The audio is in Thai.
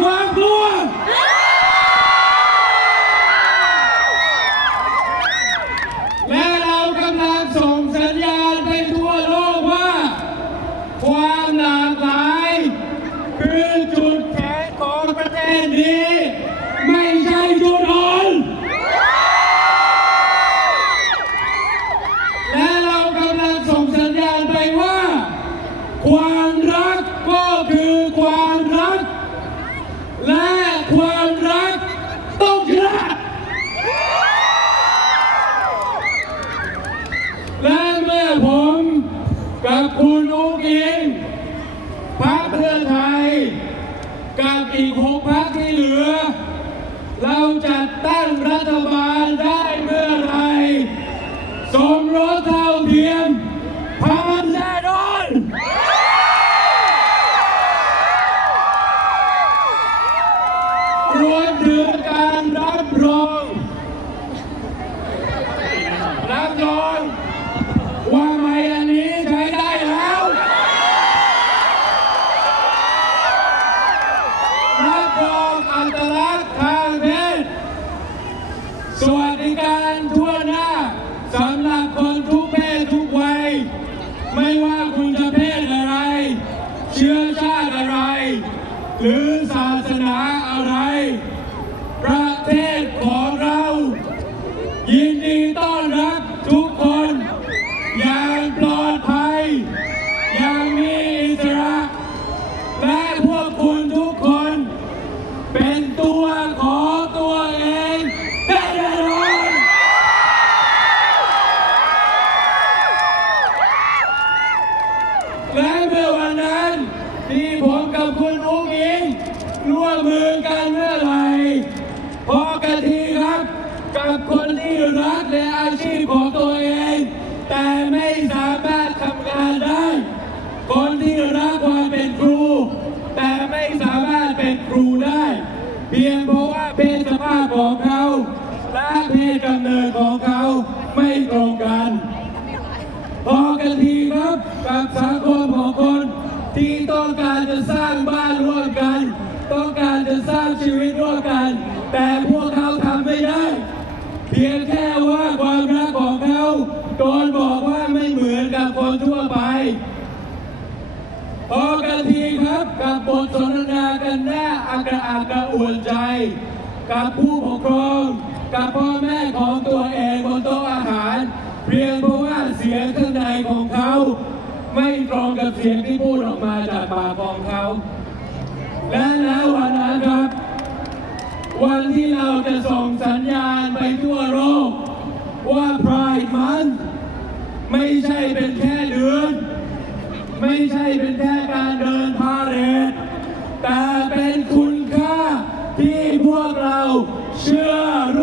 ความกลัว และเรากำลังส่งสัญญาณไปทั่วโลกว่า ความหลากหลาย คือจุดแข็งของประเทศนี้ ไม่ใช่จุดอ่อน และเรากำลังส่งสัญญาณไปว่า ความ กับคุณอุ้งอิงพักเพื่อไทย กับอีกหกพักที่เหลือ เราจะตั้งรัฐบาล หรือ ร่วมมือกันเมื่อไหร่พอกะทีครับ กับคนที่รักในอาชีพของตัวเอง แต่ไม่สามารถทำงานได้ คนที่รักความเป็นครู แต่ไม่สามารถเป็นครูได้ เพียงเพราะว่าเพศสภาพของเขาและเพศกำเนิดของเขาไม่ตรงกันพอกันทีครับกับสังคมของคนที่ต้องการจะสร้างบ้านร่วมกัน ต้องการจะสร้างชีวิตร่วมกัน แต่พวกเขาทำไม่ได้ เพียงแค่ว่าความรักของเขาโดนบอกว่าไม่เหมือนกับคนทั่วไปพอกันทีครับกับบทสนทนากันแน่อากระอักกระอ่วนใจ กับผู้ปกครอง กับพ่อแม่ของตัวเองบนโต๊ะอาหาร เพียงเพราะว่าเสียงข้างในของเขา ไม่ตรงกับเสียงที่พูดออกมาจากปากของเขา และแล้ววันนั้นที่เราจะส่งสัญญาณไปทั่วโลก ว่า Pride Month ไม่ใช่เป็นแค่เดือน ไม่ใช่เป็นแค่การเดินพาเหรดแต่เป็นคุณค่าที่พวกเราเชื่อร